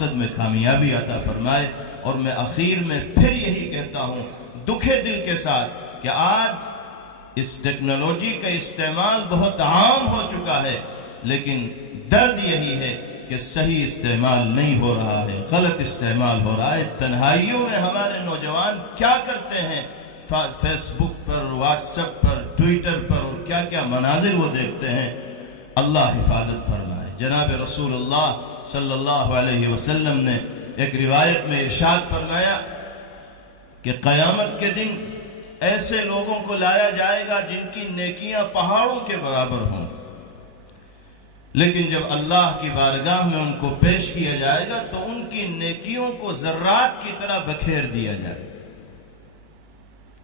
مقصد میں کامیابی عطا فرمائے۔ اور میں اخیر میں پھر یہی کہتا ہوں دکھے دل کے ساتھ کہ آج اس ٹیکنالوجی کا استعمال بہت عام ہو چکا ہے، لیکن درد یہی ہے کہ صحیح استعمال نہیں ہو رہا ہے، غلط استعمال ہو رہا ہے۔ تنہائیوں میں ہمارے نوجوان کیا کرتے ہیں، فیس بک پر، واٹس ایپ پر، ٹویٹر پر، اور کیا کیا مناظر وہ دیکھتے ہیں۔ اللہ حفاظت فرمائے۔ جناب رسول اللہ صلی اللہ علیہ وسلم نے ایک روایت میں ارشاد فرمایا کہ قیامت کے دن ایسے لوگوں کو لایا جائے گا جن کی نیکیاں پہاڑوں کے برابر ہوں، لیکن جب اللہ کی بارگاہ میں ان کو پیش کیا جائے گا تو ان کی نیکیوں کو ذرات کی طرح بکھیر دیا جائے گا،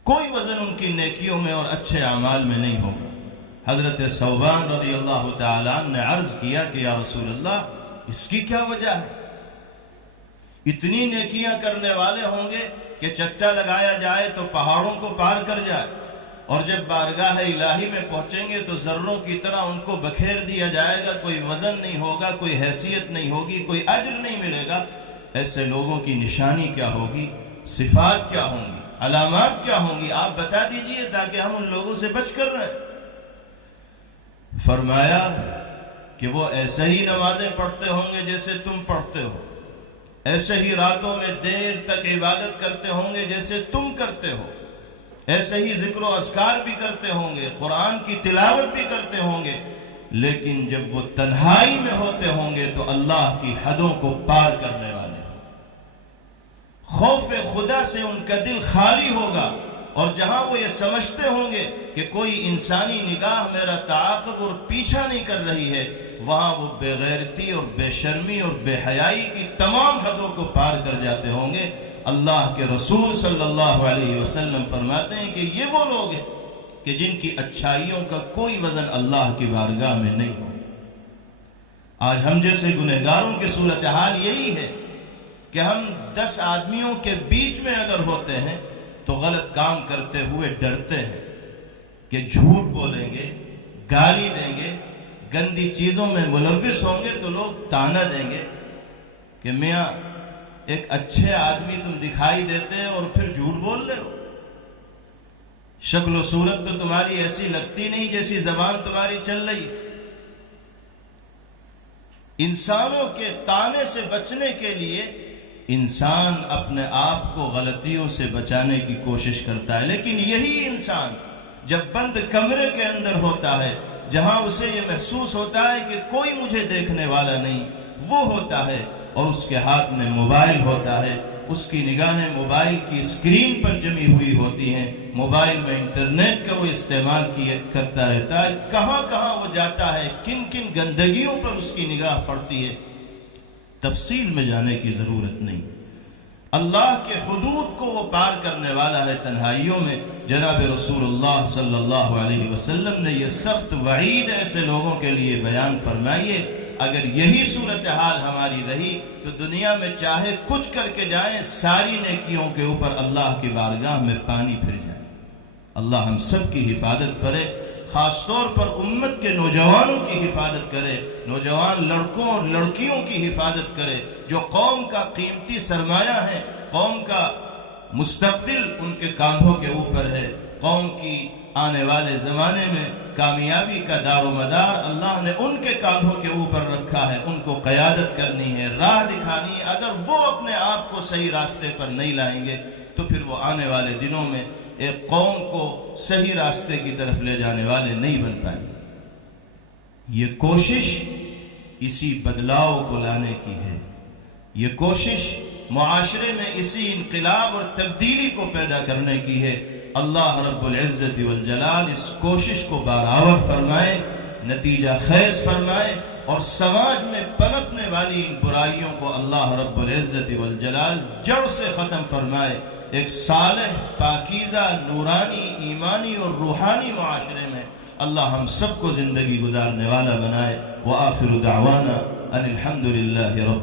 کوئی وزن ان کی نیکیوں میں اور اچھے اعمال میں نہیں ہوگا۔ حضرت ثوبان رضی اللہ تعالیٰ عنہ نے عرض کیا کہ یا رسول اللہ اس کی کیا وجہ ہے؟ اتنی نیکیاں کرنے والے ہوں گے کہ چٹا لگایا جائے تو پہاڑوں کو پار کر جائے، اور جب بارگاہ الہی میں پہنچیں گے تو ذروں کی طرح ان کو بکھیر دیا جائے گا، کوئی وزن نہیں ہوگا، کوئی حیثیت نہیں ہوگی، کوئی اجر نہیں ملے گا۔ ایسے لوگوں کی نشانی کیا ہوگی، صفات کیا ہوں گی، علامات کیا ہوں گی، آپ بتا دیجئے تاکہ ہم ان لوگوں سے بچ کر رہیں۔ فرمایا کہ وہ ایسے ہی نمازیں پڑھتے ہوں گے جیسے تم پڑھتے ہو، ایسے ہی راتوں میں دیر تک عبادت کرتے ہوں گے جیسے تم کرتے ہو، ایسے ہی ذکر و اذکار بھی کرتے ہوں گے، قرآن کی تلاوت بھی کرتے ہوں گے، لیکن جب وہ تنہائی میں ہوتے ہوں گے تو اللہ کی حدوں کو پار کرنے والے، خوف خدا سے ان کا دل خالی ہوگا، اور جہاں وہ یہ سمجھتے ہوں گے کہ کوئی انسانی نگاہ میرا تعاقب اور پیچھا نہیں کر رہی ہے، وہاں وہ بے غیرتی اور بے شرمی اور بے حیائی کی تمام حدوں کو پار کر جاتے ہوں گے۔ اللہ کے رسول صلی اللہ علیہ وسلم فرماتے ہیں کہ یہ وہ لوگ ہیں کہ جن کی اچھائیوں کا کوئی وزن اللہ کی بارگاہ میں نہیں ہو۔ آج ہم جیسے گنہگاروں کی صورتحال یہی ہے کہ ہم 10 آدمیوں کے بیچ میں اگر ہوتے ہیں تو غلط کام کرتے ہوئے ڈرتے ہیں کہ جھوٹ بولیں گے، گالی دیں گے، گندی چیزوں میں ملوث ہوں گے تو لوگ طعنہ دیں گے کہ میاں ایک اچھے آدمی تم دکھائی دیتے ہیں اور پھر جھوٹ بول رہے ہو، شکل و صورت تو تمہاری ایسی لگتی نہیں جیسی زبان تمہاری چل رہی ہے۔ انسانوں کے طعنے سے بچنے کے لیے انسان اپنے آپ کو غلطیوں سے بچانے کی کوشش کرتا ہے، لیکن یہی انسان جب بند کمرے کے اندر ہوتا ہے، جہاں اسے یہ محسوس ہوتا ہے کہ کوئی مجھے دیکھنے والا نہیں، وہ ہوتا ہے اور اس کے ہاتھ میں موبائل ہوتا ہے، اس کی نگاہیں موبائل کی اسکرین پر جمی ہوئی ہوتی ہیں، موبائل میں انٹرنیٹ کا وہ استعمال کرتا رہتا ہے، کہاں کہاں وہ جاتا ہے، کن کن گندگیوں پر اس کی نگاہ پڑتی ہے، تفصیل میں جانے کی ضرورت نہیں۔ اللہ کے حدود کو وہ پار کرنے والا ہے تنہائیوں میں۔ جناب رسول اللہ صلی اللہ علیہ وسلم نے یہ سخت وعید ایسے لوگوں کے لیے بیان فرمائیے، اگر یہی صورتحال ہماری رہی تو دنیا میں چاہے کچھ کر کے جائیں، ساری نیکیوں کے اوپر اللہ کی بارگاہ میں پانی پھر جائے۔ اللہ ہم سب کی حفاظت کرے، خاص طور پر امت کے نوجوانوں کی حفاظت کرے، نوجوان لڑکوں اور لڑکیوں کی حفاظت کرے جو قوم کا قیمتی سرمایہ ہے، قوم کا مستقبل ان کے کاندھوں کے اوپر ہے، قوم کی آنے والے زمانے میں کامیابی کا دار و مدار اللہ نے ان کے کاندھوں کے اوپر رکھا ہے، ان کو قیادت کرنی ہے، راہ دکھانی ہے۔ اگر وہ اپنے آپ کو صحیح راستے پر نہیں لائیں گے تو پھر وہ آنے والے دنوں میں ایک قوم کو صحیح راستے کی طرف لے جانے والے نہیں بن پائیں گے۔ یہ کوشش اسی بدلاؤ کو لانے کی ہے، یہ کوشش معاشرے میں اسی انقلاب اور تبدیلی کو پیدا کرنے کی ہے۔ اللہ رب العزت والجلال اس کوشش کو بارآور فرمائے، نتیجہ خیز فرمائے، اور سماج میں پنپنے والی ان برائیوں کو اللہ رب العزت والجلال جڑ سے ختم فرمائے، ایک صالح، پاکیزہ، نورانی، ایمانی اور روحانی معاشرے میں اللہ ہم سب کو زندگی گزارنے والا بنائے۔ وآخر دعوانا ان الحمد للہ رب